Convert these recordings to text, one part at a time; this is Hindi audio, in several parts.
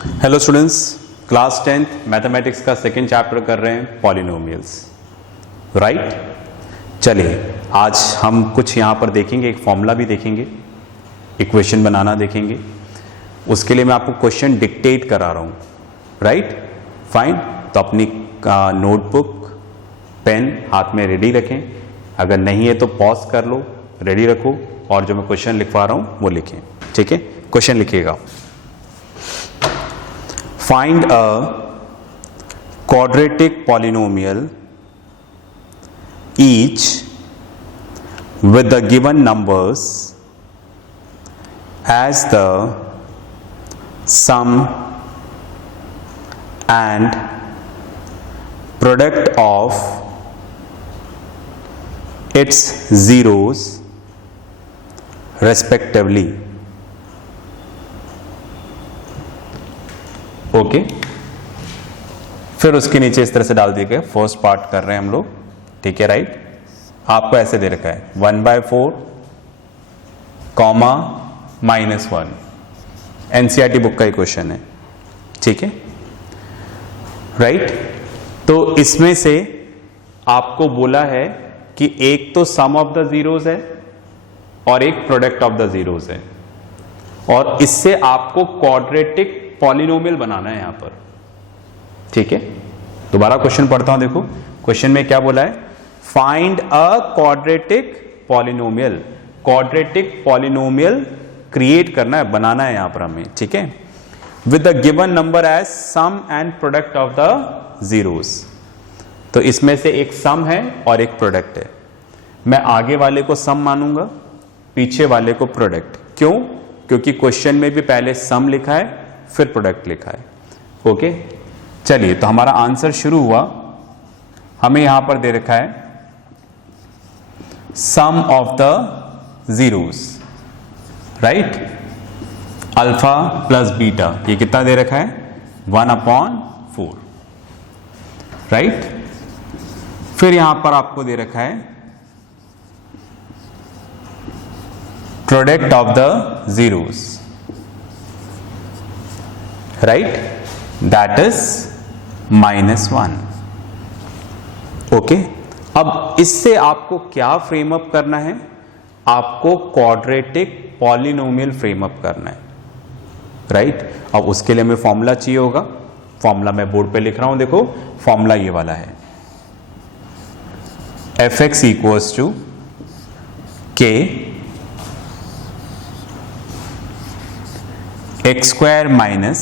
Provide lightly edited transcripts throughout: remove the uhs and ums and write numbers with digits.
Hello students, class 10th mathematics का सेकेंड चैप्टर कर रहे हैं पॉलिनोमियल्स, राइट। चलिए आज हम कुछ यहाँ पर देखेंगे, एक फॉर्मूला भी देखेंगे, इक्वेशन बनाना देखेंगे। उसके लिए मैं आपको क्वेश्चन डिक्टेट करा रहा हूँ, राइट। फाइन, तो अपनी नोटबुक पेन हाथ में रेडी रखें, अगर नहीं है तो पॉज कर लो, रेडी रखो, और जो मैं क्वेश्चन लिखवा रहा हूँ वो लिखें, ठीक है। क्वेश्चन लिखिएगा, find a quadratic polynomial each with the given numbers as the sum and product of its zeros respectively। Okay फिर उसके नीचे इस तरह से डाल दिए गए, फर्स्ट पार्ट कर रहे हैं हम लोग, ठीक है, राइट। आपको ऐसे दे रखा है 1/4 कॉमा -1, एनसीईआरटी बुक का ही क्वेश्चन है, ठीक है, राइट। तो इसमें से आपको बोला है कि एक तो सम ऑफ द जीरोस है और एक प्रोडक्ट ऑफ द जीरोस है, और इससे आपको क्वाड्रेटिक पॉलिनोमियल बनाना है यहां पर, ठीक है। दोबारा क्वेश्चन पढ़ता हूं, देखो क्वेश्चन में क्या बोला है, find a quadratic polynomial. Quadratic polynomial create करना है, बनाना है यहां पर हमें, ठीक है, with the given number as sum and product of the zeros. तो इसमें से एक सम है और एक प्रोडक्ट है। मैं आगे वाले को सम मानूंगा, पीछे वाले को प्रोडक्ट। क्यों? क्योंकि क्वेश्चन में भी पहले सम लिखा है फिर प्रोडक्ट लिखा है, ओके। चलिए तो हमारा आंसर शुरू हुआ, हमें यहां पर दे रखा है sum of the zeros, right, alpha plus beta, ये कितना दे रखा है 1/4, राइट। फिर यहां पर आपको दे रखा है product of the zeros, right, that is -1, okay. अब इससे आपको क्या फ्रेम अप करना है, आपको क्वाड्रेटिक पॉलिनोमियल फ्रेम अप करना है, राइट। अब उसके लिए हमें फॉर्मूला चाहिए होगा, फॉर्मूला मैं बोर्ड पे लिख रहा हूं, देखो फॉर्मूला ये वाला है, f(x) = k x² minus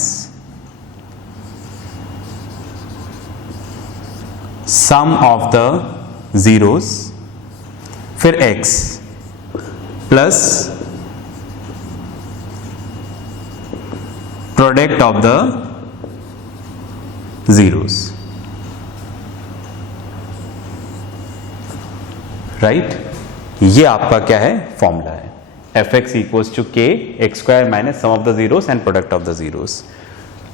sum of the zeros, फिर x plus product of the zeros, right. ये आपका क्या है, फॉर्मूला है, f(x) = k x² minus sum of the zeros and product of the zeros.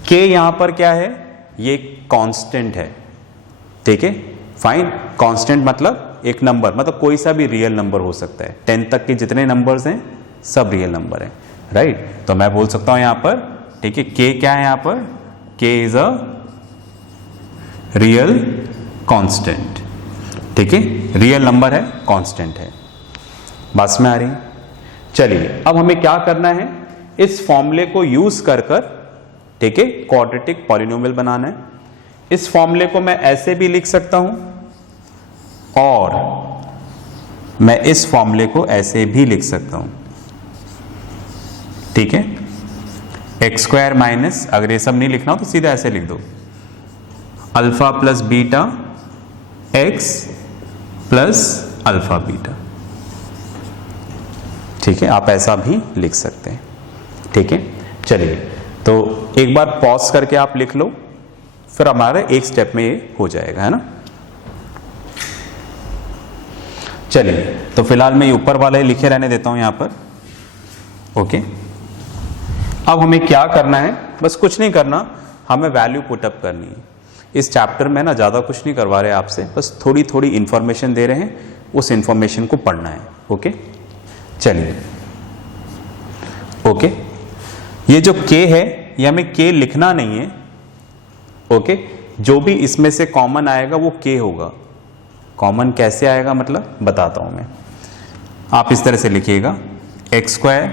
k यहां पर क्या है, ये कांस्टेंट है, ठीक है, फाइन। कांस्टेंट मतलब एक नंबर, मतलब कोई सा भी रियल नंबर हो सकता है, 10 तक के जितने नंबर्स हैं सब रियल नंबर है, राइट। तो मैं बोल सकता हूं यहां पर, ठीक है, k क्या है यहां पर, k is a real constant, ठीक है, रियल नंबर है, कांस्टेंट है, बात में आ रही है। चलिए अब हमें क्या करना है, इस फॉर्मूले को यूज कर कर, ठीक है, क्वाड्रेटिक पॉलिनोमियल बनाना है। इस फॉर्मूले को मैं ऐसे भी लिख सकता हूं और मैं इस फॉर्मूले को ऐसे भी लिख सकता हूं, ठीक है, x² माइनस, अगर ये सब नहीं लिखना हो तो सीधा ऐसे लिख दो, alpha plus beta x plus alpha beta, ठीक है, आप ऐसा भी लिख सकते हैं, ठीक है। चलिए तो एक बार पॉज करके आप लिख लो, फिर हमारे एक स्टेप में ये हो जाएगा, है ना। चलिए तो फिलहाल मैं ये ऊपर वाला ही लिखे रहने देता हूं यहां पर, ओके। अब हमें क्या करना है, बस कुछ नहीं करना, हमें वैल्यू पुटअप करनी है। इस चैप्टर में ना ज्यादा कुछ नहीं करवा रहे आपसे, बस थोड़ी थोड़ी इंफॉर्मेशन दे रहे हैं, उस इंफॉर्मेशन को पढ़ना है, ओके। चलिए ओके, ये जो k है ये हमें k लिखना नहीं है। ओके, जो भी इसमें से कॉमन आएगा वो k होगा। कॉमन कैसे आएगा मतलब बताता हूं मैं। आप इस तरह से लिखिएगा, x square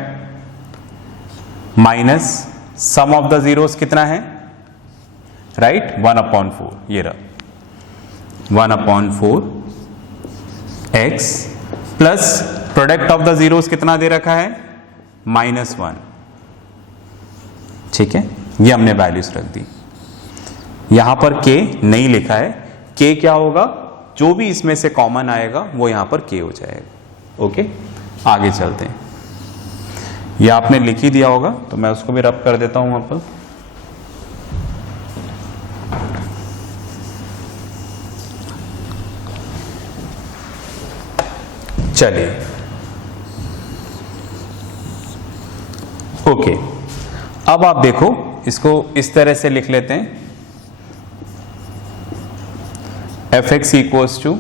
minus sum of the zeros कितना है, राइट, 1/4, ये रहा 1/4 x plus product of the zeros कितना दे रखा है, -1। ठीक है, ये हमने वैल्यूज रख दी। यहां पर k नहीं लिखा है, k क्या होगा, जो भी इसमें से कॉमन आएगा वो यहां पर k हो जाएगा। ओके, आगे चलते हैं। ये आपने लिख ही दिया होगा तो मैं उसको भी रब कर देता हूं वहां पर। चलिए, ओके, अब आप देखो इसको इस तरह से लिख लेते हैं, f x equals to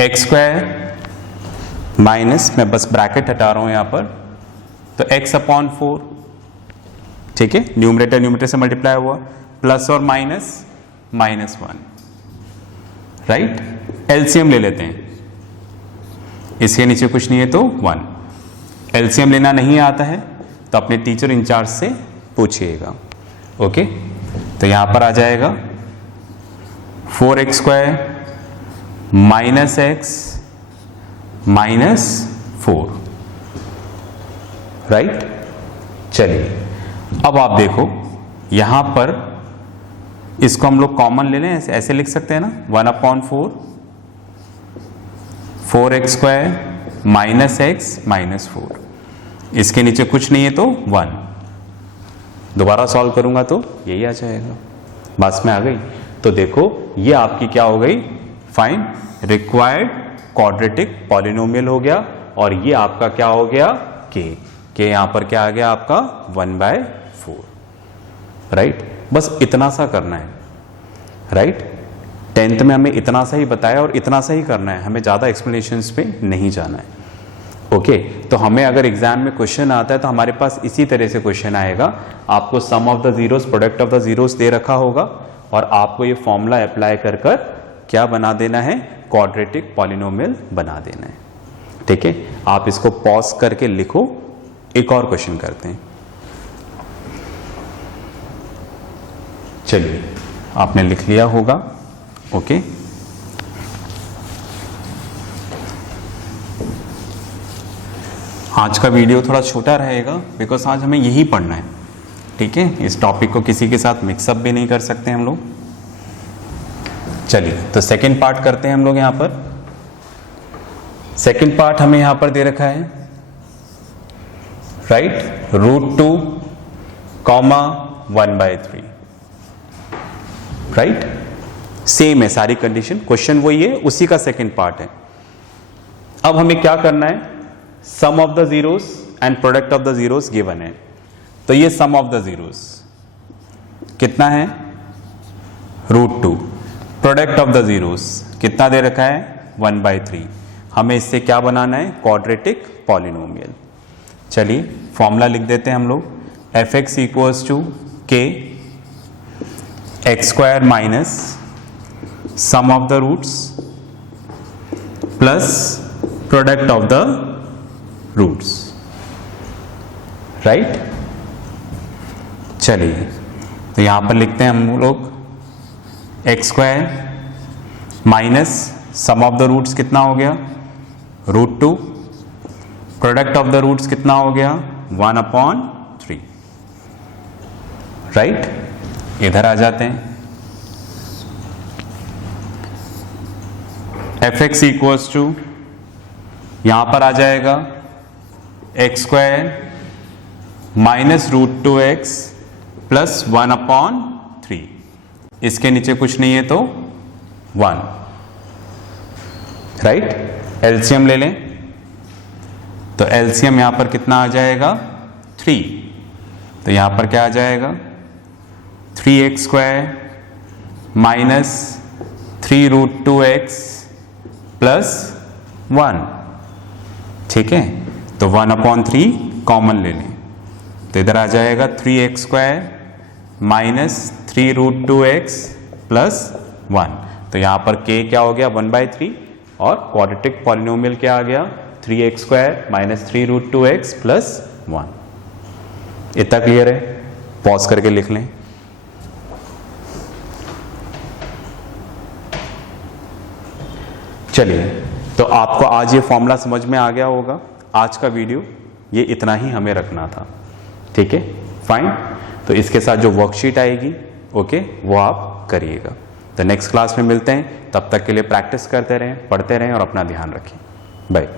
x square minus, मैं बस ब्रैकेट हटा रहा हूं यहां पर, तो x/4, ठीक है, न्यूमरेटर न्यूमरेटर से मल्टीप्लाई हुआ, प्लस और माइनस -1, राइट। एलसीएम ले लेते हैं, इसके नीचे कुछ नहीं है तो 1। एलसीएम लेना नहीं आता है तो अपने टीचर इंचार्ज से पूछिएगा। ओके, तो यहां पर आ जाएगा 4x square minus x minus 4, right. चलिए, अब आप देखो यहां पर इसको हम लोग कॉमन ले लें, ऐसे लिख सकते हैं ना, 1/4 4x square minus x minus 4, इसके नीचे कुछ नहीं है तो 1। दोबारा सॉल्व करूंगा तो यही आ जाएगा, बस में आ गई। तो देखो ये आपकी क्या हो गई, फाइंड रिक्वायर्ड क्वाड्रेटिक पॉलिनोमियल हो गया, और ये आपका क्या हो गया, k यहां पर क्या आ गया आपका 1/4, राइट। बस इतना सा करना है, राइट। 10th में हमें इतना सा ही बताया और इतना सा ही करना है, हमें ज्यादा एक्सप्लेनेशंस पे नहीं जाना है। ओके, तो हमें अगर एग्जाम में क्वेश्चन आता है तो हमारे पास इसी तरह से क्वेश्चन आएगा, आपको sum of the zeros product of the zeros दे रखा होगा और आपको ये फॉर्मूला अप्लाई कर कर क्या बना देना है, क्वाड्रेटिक पॉलिनोमियल बना देना है। ठीक है, आप इसको पॉज करके लिखो, एक और क्वेश्चन करते हैं। चलिए, आपने लिख लिया होगा। ओके, आज का वीडियो थोड़ा छोटा रहेगा बिकॉज आज हमें यही पढ़ना है। ठीक है, इस टॉपिक को किसी के साथ मिक्सअप भी नहीं कर सकते हम लोग। चलिए, तो सेकंड पार्ट करते हैं हम लोग। यहां पर सेकंड पार्ट हमें यहां पर दे रखा है, राइट, √2, 1/3, राइट। सेम है सारी कंडीशन, क्वेश्चन वही है, उसी का सेकंड पार्ट है। अब हमें क्या करना है, sum of the zeros and product of the zeros given है। तो ये सम ऑफ द जीरोस कितना है, √2, प्रोडक्ट ऑफ द जीरोस कितना दे रखा है, 1/3। हमें इससे क्या बनाना है, क्वाड्रेटिक पॉलिनोमियल। चलिए, फॉर्मूला लिख देते हैं हम लोग, f x equals to k x square minus sum of the roots plus product of the roots, right. चलिए, तो यहां पर लिखते हैं हम लोग x square minus sum of the roots कितना हो गया, √2, प्रोडक्ट ऑफ द रूट्स कितना हो गया, 1/3, राइट। इधर आ जाते हैं, एफ एक्स इक्वल्स टू, यहां पर आ जाएगा x square minus √2x plus 1/3, इसके नीचे कुछ नहीं है तो 1, राइट। एलसीएम ले लें, तो एलसीएम यहां पर कितना आ जाएगा, 3, तो यहां पर क्या आ जाएगा, 3x square minus 3√2x plus 1, ठीक है। तो 1/3 कॉमन ले लें, तो इधर आ जाएगा 3x² माइनस 3√2x प्लस 1। तो यहाँ पर k क्या हो गया 1/3 और क्वाड्रेटिक पॉलिनोमियल क्या आ गया 3x² माइनस 3√2x प्लस 1। इतना क्लियर है? पॉज करके लिख लें। चलिए, तो आपको आज ये फॉर्मूला समझ में आ गया होगा। आज का वीडियो ये इतना ही हमें रखना था, ठीक है, फाइन। तो इसके साथ जो वर्कशीट आएगी, ओके, वो आप करिएगा। तो नेक्स्ट क्लास में मिलते हैं, तब तक के लिए प्रैक्टिस करते रहें, पढ़ते रहें और अपना ध्यान रखें। बाय।